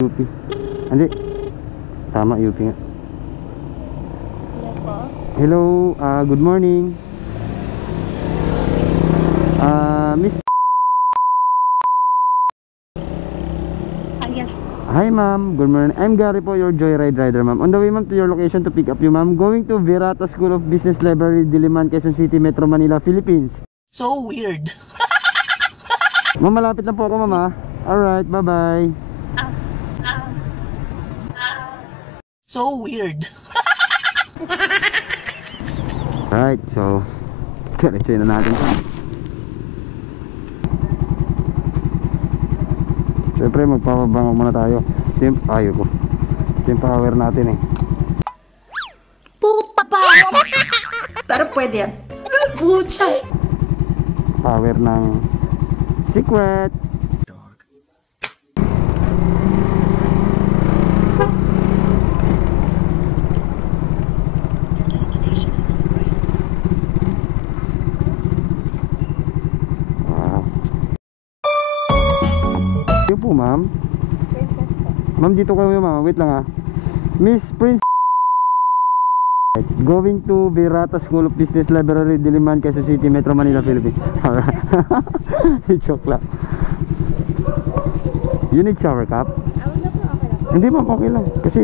UP. Hindi. Tama, UP nga. Hello, good morning. Miss. Yes. Hi ma'am, good morning. I'm Gary po, your joyride rider ma'am. On the way ma'am to your location to pick up you ma'am. Going to Virata School of Business Library, Diliman, Quezon City, Metro Manila, Philippines. So weird. Ma'am, malapit na po ako ma'am ha. Alright, bye bye. So weird. Alright, so diretsuhin na natin ito. Siyempre magpapabango muna tayo. Ito yung payo ko. Ito yung power natin eh. Puta pa! Pero pwede yan. Pucha! Power ng secret. Po ma'am. Princess po. Ma'am, dito kayo ma'am. Wait lang ha. Miss Prince. Going to Virata School of Business Library, Diliman, Quezon City, Metro Manila, Philippines. Joke lang. You need shower cap? Wala po, okay lang. Hindi ma'am, okay lang. Kasi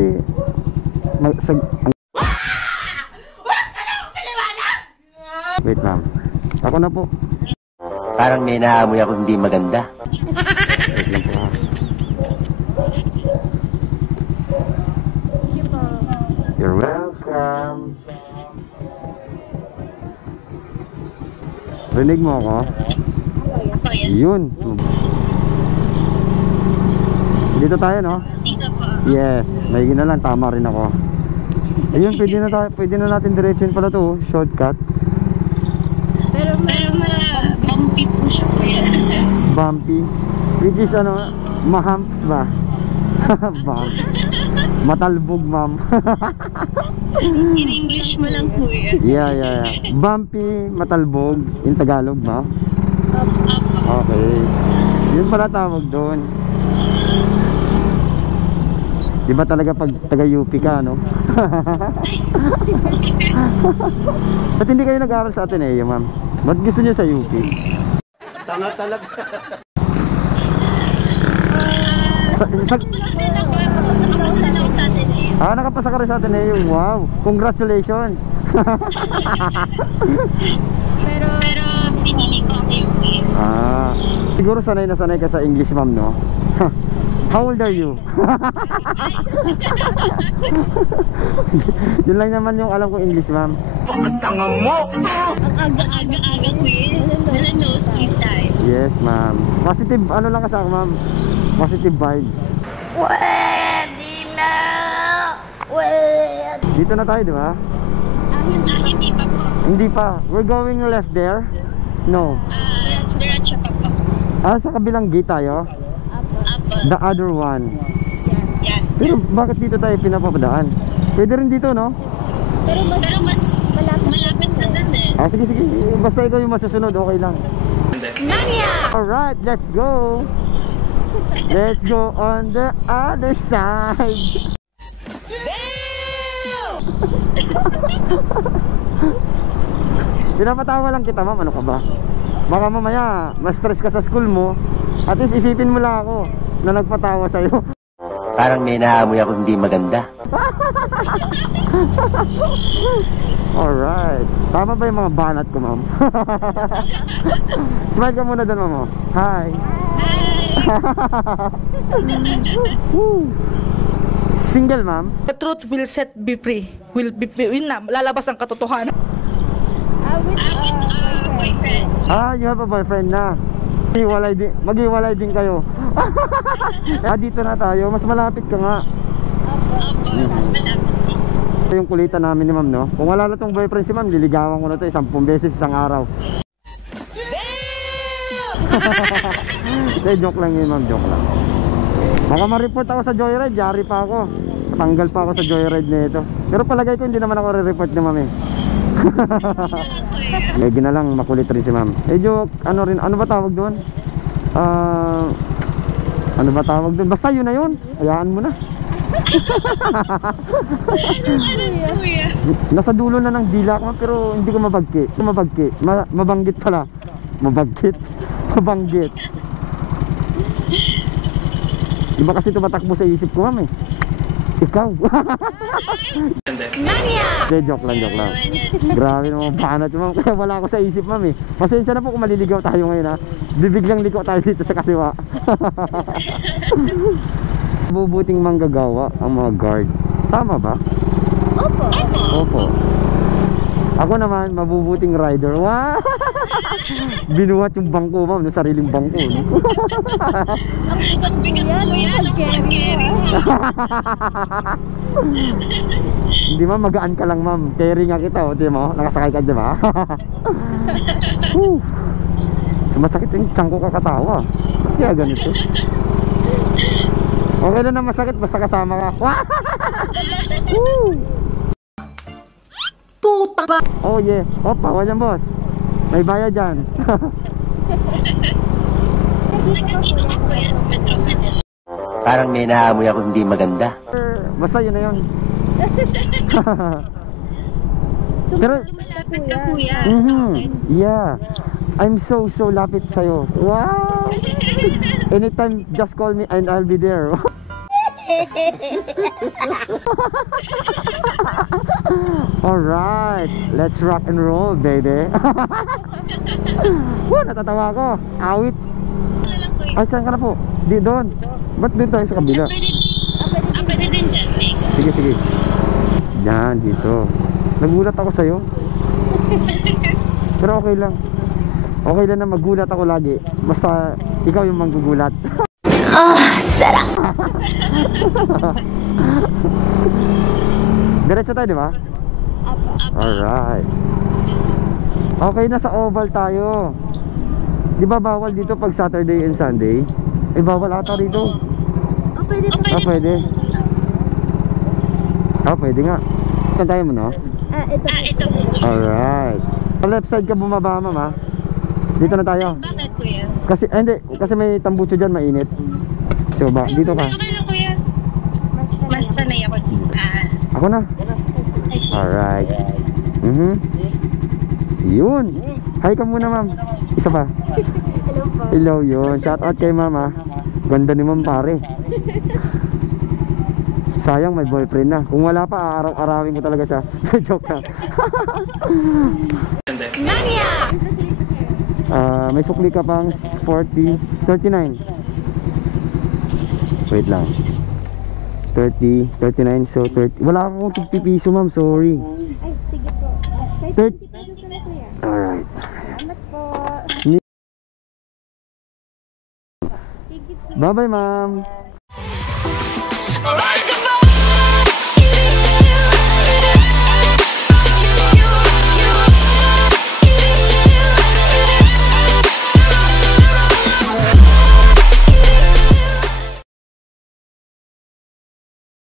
wait ma'am. Ako na po. Parang may naamoy ako hindi maganda. Wait lang po ha. Sige po. You're welcome. Rinig mo ako? Oh, yes. Yun. Dito tayo no? Yes, may na lang, tama rin ako. Ayun, pwede na natin diretso pala to, shortcut. Pero bumpy po siya po yan. Bumpy. Which is ano, mahamps ba? Bump. Matalbog ma'am. In English mo lang po yan. Yeah. Bumpy, matalbog. In Tagalog ba? Okay. Yun pala tawag doon. Diba talaga pag taga-UP ka, no? Ba't hindi kayo nag-aaral sa Ateneo, ma'am? Ba't gusto niyo sa UP? Tanga talaga. Nakapasa ka rin sa Ateneo. Wow, congratulations. Pero pinili ko ang UP. Siguro sanay na sanay ka sa English, ma'am, no? How old are you? Yun lang naman yung alam ko English, ma'am. Ang aga-aga ko yun. Dala nose speed tayo. Yes, ma'am. Positive, ano lang kasi ako, ma'am? Positive vibes. Pwede na! Pwede! Dito na tayo, di ba? Hindi pa po. Hindi pa. We're going left there? No. Diretso pa po. Sa kabilang gate tayo? Apo. The other one. Yan. Pero bakit dito tayo pinapapadaan? Pwede rin dito, no? Pero mas malapit na dun eh. Sige. Basta ikaw yung masusunod, okay lang. Nanya! Alright, let's go. Let's go on the other side. Pinapatawa lang kita, ma'am. Ano ka ba? Baka mamaya ma-stress ka sa school mo. At least isipin mo lang ako na nagpatawa sa'yo. Parang may naamoy ako hindi maganda. Alright. Tama ba yung mga banat ko, ma'am? Smile ka muna doon, ma'am. Hi. Single, ma'am? The truth will set be free. Yun na, lalabas ang katotohanan. Boyfriend. You have a boyfriend na. Maghiwalay din kayo. Dito na tayo. Mas malapit ka nga. Mas malapit. Yung kulitan namin ni ma'am, no? Kung wala na tong boyfriend si ma'am, liligawan ko na to 10 beses isang araw. Joke lang yun, ma'am. Joke lang. Baka ma-report ako sa joyride. Yari pa ako. Tanggal pa ako sa joyride na ito. Pero palagay ko hindi naman ako re-report ni ma'am eh. Medyo na lang makulit rin si ma'am. Medyo ano ba tawag doon? Ano ba tawag doon? Basta yun na yun. Hayaan mo na. Nasa dulo na ng dila ko pero hindi ko mabagki. Mabanggit pala. Mabanggit. Iba kasi tumatakbo sa isip ko, ma'am eh. Ikaw. Hindi, joke lang. Grabe naman panat yun, ma'am. Kaya wala ako sa isip, ma'am eh. Pasensya na po kung maliligaw tayo ngayon, ha. Bibiglang liko tayo dito sa kaliwa. Mabubuting manggagawa ang mga guard. Tama ba? Opo. Ako naman, mabubuting rider. Wow! Binuhat yung bangko, ma'am, yung sariling bangko, no? Hindi, ma'am, magaan ka lang, ma'am. Carry nga kita, o, di mo? Nakasakay ka, di ba? Masakit yung tiyan ko kakatawa. Kaya ganito. Okay lang na masakit, basta kasama ka. Puta ba? Oh yeah. Oh, bawal yan, boss. May bayad dyan. Parang may naamoy ako hindi maganda. Basta yun na yun. Pero, yeah. I'm so lapit sa'yo. Wow! Anytime, just call me and I'll be there. Alright, let's rock and roll, baby. Natatawa ako. Awit. Ay, saan ka na po? Di doon. Ba't doon tayo sa kabila? Pwede din dyan, sige. Sige. Yan, dito. Nagulat ako sa'yo. Pero okay lang. Okay lang na magulat ako lagi. Basta ikaw yung manggugulat. Sarap! Diretso tayo, di ba? Alright. Okay, nasa oval tayo. Di ba bawal dito pag Saturday and Sunday? Eh, bawal ata rito. Pwede. Pwede nga. Saan tayo mo, no? Ito po. Alright. Sa left side ka bumaba, ma'am, ha? Dito na tayo. Bakit, kuya? Kasi may tambucho dyan, mainit. So, dito ka. Okay lang, kuya. Mas sanay ako. Ako na. Ay, sige. Alright. Yun. Hi ka muna, ma'am. Isa pa. Hello, yun. Shout out kay ma'am, ha. Ganda ni ma'am, pare. Sayang may boyfriend na. Kung wala pa, araw-arawin ko talaga siya. Joke lang. May sukli ka pang 39. Wait lang. 30, 39, so 30. Wala akong 50 piso, ma'am. Sorry. Ay, sige po. 30. 30 pesos na kuya. Alright. Salamat po. Bye-bye, ma'am. Alright!